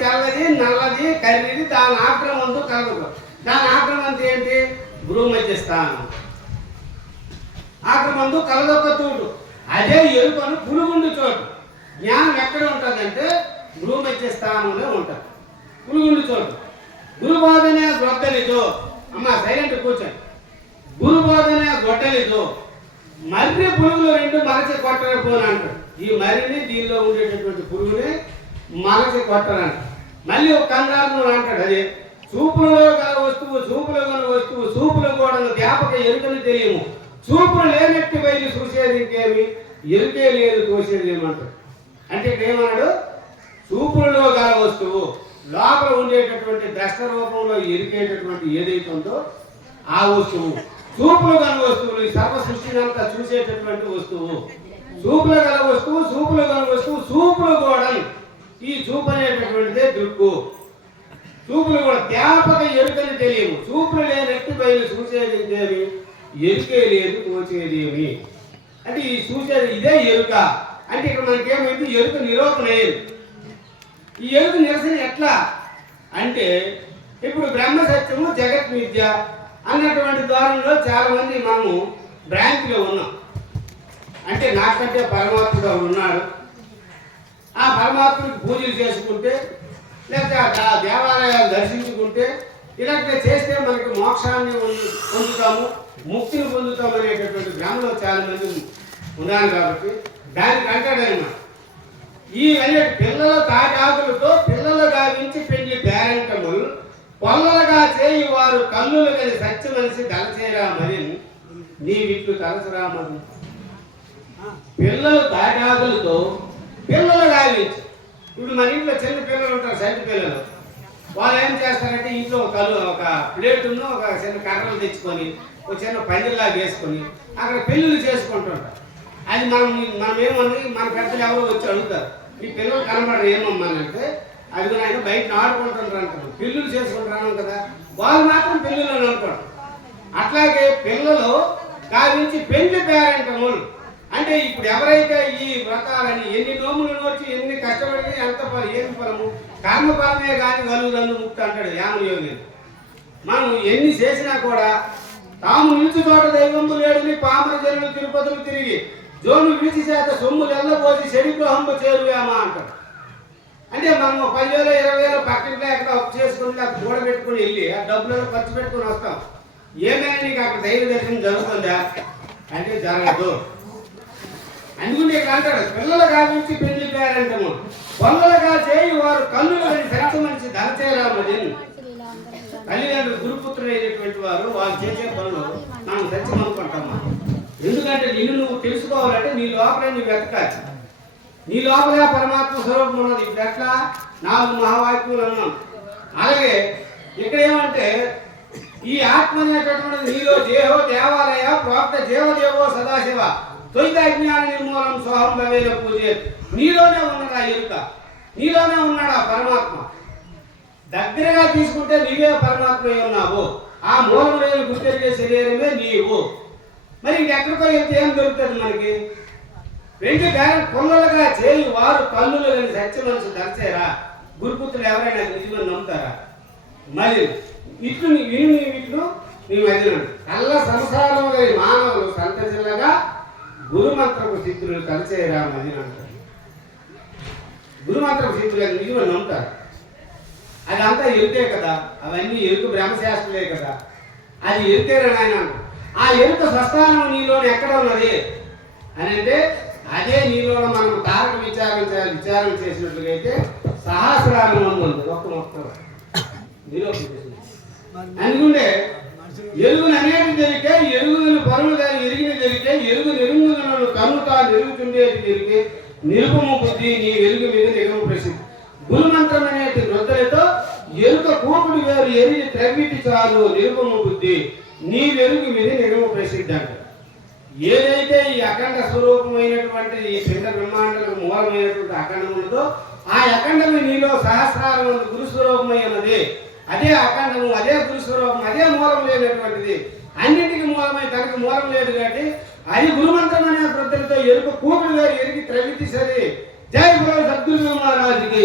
తెల్లది నల్లది కర్రీది దాని ఆక్రమంతో కలగదు. దాని ఆక్రమంతో ఏంటి? గురువు మధ్య స్థానం. ఆక్రమంతో కలదొక్క తోడు. అదే ఎరుకను పులుగుండు చోటు. జ్ఞానం ఎక్కడ ఉంటుందంటే గురువు మధ్య స్థానంలో ఉంటుంది. పులుగుండు చోటు. గురుబోధనే గొడ్డలితో, అమ్మ సైలెంట్ కూర్చొని, గురుబోధనే గొడ్డలితో మర్రి పురుగులు రెండు మలచి కొట్టకపోని అంటారు. ఈ మర్రిని దీనిలో ఉండేటటువంటి పురుగుని మలచి కొట్టరంట. మళ్ళీ ఒక కంగారు అంటాడు, అదే చూపులలో గల వస్తువు చూపులో గల వస్తువు చూపులు కూడా జ్ఞాపక ఎరుకని తెలియము, చూపులు లేనట్టు బయలు చూసేది ఇంకేమి, ఎరుకే లేదు తోసేది ఏమంటాడు. అంటే ఇక్కడ ఏమన్నాడు? చూపులలో గల వస్తువు లోపల ఉండేటటువంటి ద్రష్ట రూపంలో ఎరికేటటువంటి ఏదైతే ఉందో ఆ వస్తువు, చూపులు గల వస్తువులు సర్వ సృష్టినంతా చూసేటటువంటి వస్తువు, చూపులు గల వస్తువు, చూపులు గల వస్తువు, చూపులు కూడా ఈ చూపు అనేటటువంటిదే దృక్కు. చూపులు కూడా జ్ఞాపక ఎరుకని తెలియము, చూపులు లేనట్టు బయలు చూసేది ఇంకేమి, ఎరుకే లేదు తోచేదేమి. అంటే ఈ చూసేది ఇదే ఎరుక. అంటే ఇక్కడ మనకేమైంది? ఎరుక నిరూపణ అయ్యేది. ఈ ఎరుక నిరసన ఎట్లా అంటే ఇప్పుడు బ్రహ్మ సత్యము జగత్ విద్య అన్నటువంటి ద్వారంలో చాలా మంది మనము భ్రాంతిలో ఉన్నాం. అంటే నాకంటే పరమాత్ముడు ఉన్నాడు, ఆ పరమాత్ముడికి పూజలు చేసుకుంటే లేకపోతే ఆ దేవాలయాలు దర్శించుకుంటే ఇలాంటివి చేస్తే మనకి మోక్షాన్ని పొందుతాము, ముక్తిని పొందుతాం అనేటటువంటి భ్రమలో చాలా మంది ఉన్నారు. కాబట్టి దానికి అంటాడనమాట, ఈ పిల్లల తాటాకులతో పిల్లలు గావించి పెళ్లి పేరంటములు పొల్లలుగా చేయి వారు కల్లులు గని సత్య మనిషి దళచేరామని నీ విట్లు తలసరామని. పిల్లలు తాటాకులతో పిల్లలు గావించి, ఇప్పుడు మన ఇంట్లో చిన్న పిల్లలు ఉంటారు, సంటి పిల్లలు, వాళ్ళు ఏం చేస్తారంటే ఇంట్లో ఒక ప్లేటును ఒక చిన్న కర్రలు తెచ్చుకొని ఒక చిన్న పందిలాగా వేసుకొని అక్కడ పెళ్ళిళ్ళు చేసుకుంటుంటారు. అది మనం ఏమని మన పెద్దలు ఎవరో వచ్చి అడుగుతారు, ఈ పిల్లలు కనబడరు ఏమమ్మానంటే, అది ఆయన బయట ఆడుకుంటుంటారు అంటారు, పిల్లలు చేసుకుంటారు కదా, వాళ్ళు మాత్రం పిల్లలు అని అనుకోండి. అట్లాగే పిల్లలు కావించి పెళ్లి పేరంటములు అంటే ఇప్పుడు ఎవరైతే ఈ వ్రతాలని ఎన్ని నోములు నోచి ఎన్ని కష్టపడితే ఎంత ఏమి ఫలము, కర్మఫలమే కానీ కలుగుదందు ముక్తి అంటాడు యామయోగి. మనం ఎన్ని చేసినా కూడా తాము నిలిచి చోట దైవంబు లేడుని పామర జనులు తిరుపతులు తిరిగి జోను విడిచి చేత సొమ్ములు ఎల్లబోసి శరీగ్రహంబు చేరువేమా అంటారు. అంటే మనం 10,000 20,000 పక్కన ఎక్కడ అప్పు చేసుకుని అక్కడ కూడబెట్టుకుని వెళ్ళి ఆ డబ్బులను ఖర్చు పెట్టుకుని వస్తాం. ఏమైనా నీకు అక్కడ దైవ దర్శనం జరుగుతుందా అంటే జరగదు. అందుకని ఇక్కడ అంటాడు, పిల్లలు కావించి పెళ్లి పేరంటము పొల్లలుగా చేయి వారు కన్నులు సత్య మనిషి దళచేరామని. తల్లిదండ్రులు గురుపుత్రులు అయినటువంటి వారు వాళ్ళు చేసే పనులు మనం సత్యం అనుకుంటామా? ఎందుకంటే నిన్ను నువ్వు తెలుసుకోవాలంటే నీ లోపలే నువ్వు వెతకాలి. నీ లోపలే పరమాత్మ స్వరూపం ఉన్నది. ఇప్పుడు ఎట్లా 4 మహావాక్యులు అన్నాం. అలాగే ఇక్కడ ఏమంటే ఈ ఆత్మ అనేటటువంటిది నీలో దేహో దేవాలయ ప్రోక్త జీవదేవో సదాశివ తొయిత అజ్ఞాన నిర్మూలం సోహం భవేన పూజే. నీలోనే ఉన్నదా ఎరుక, నీలోనే ఉన్నాడా పరమాత్మ. దగ్గరగా తీసుకుంటే నీవే పరమాత్మ ఉన్నావు. ఆ మూలం లేని గుర్తెరిగే శరీరమే నీవు. మరి ఇంకెక్కడికో వెళ్తే ఏం దొరుకుతుంది మనకి? వెండి గారి కొల్లలుగా చేయి వారు కన్నులు కానీ సత్య మనసు దర్చేరా. గురుపుత్రులు ఎవరైనా నిజమని నమ్ముతారా? మరి ఇట్లు విను ఇట్లు నీవు అదినండి. కళ్ళ సంసారం గని మానవులు సంతసిల్లగా గురుమంత్రపు సిద్ధులు కలిసేరా అని అంటారు. గురుమంత్రపు సిద్ధులు అది నిజమని నమ్ముతారు. అదంతా ఎరుకే కదా, అవన్నీ ఎరుకు బ్రహ్మశాస్త్రులే కదా, అది ఎరుకేరని ఆయన అంటారు. ఆ ఎరుక స్వస్థానం నీలోని ఎక్కడ ఉన్నది అని అంటే అదే నీలోన మనం తారక విచారం చేసినట్లుగా అయితే సహస్రారం ఉంది ఒక్క మొత్తం నిరూపించేసింది. అందుకుంటే ఎరుగుని అనేవి జరిగితే ఎరుగుని పరులు కానీ ఎరిగిన జరిగితే ఎరుగు నిరుంగులను కన్నుతా ఎరుగుతుండేది జరిగితే నిరుపము బుద్ధి నీ వెలుగు మీద నిగమ ప్రసిద్ధి. గురుమంత్రం అనేది వృద్ధలతో ఎరుక కూపుడు వేరు ఎరిగి త్రవ్విటి చాలు నిరుపము బుద్ధి నీ వెలుగు మీద నిగమ ప్రసిద్ధి అంట. ఏదైతే ఈ అఖండ స్వరూపమైనటువంటి ఈ పిండ బ్రహ్మాండలకు మూలమైనటువంటి అఖండం ఉన్నదో ఆ అఖండము నీలో సహస్రారం గురు స్వరూపమై ఉన్నది. అదే అఖండము, అదే గురు స్వరూపం, అదే మూలం లేనటువంటిది. అన్నింటికి మూలమై తనకు మూలం లేదు కాబట్టి అది గురుమంత్రం అనే వృద్ధులతో ఎరుక కూపుడు వేరు ఎరిగి త్రవ్విటి సరి. జై గురు సద్గురు మహారాజుకి.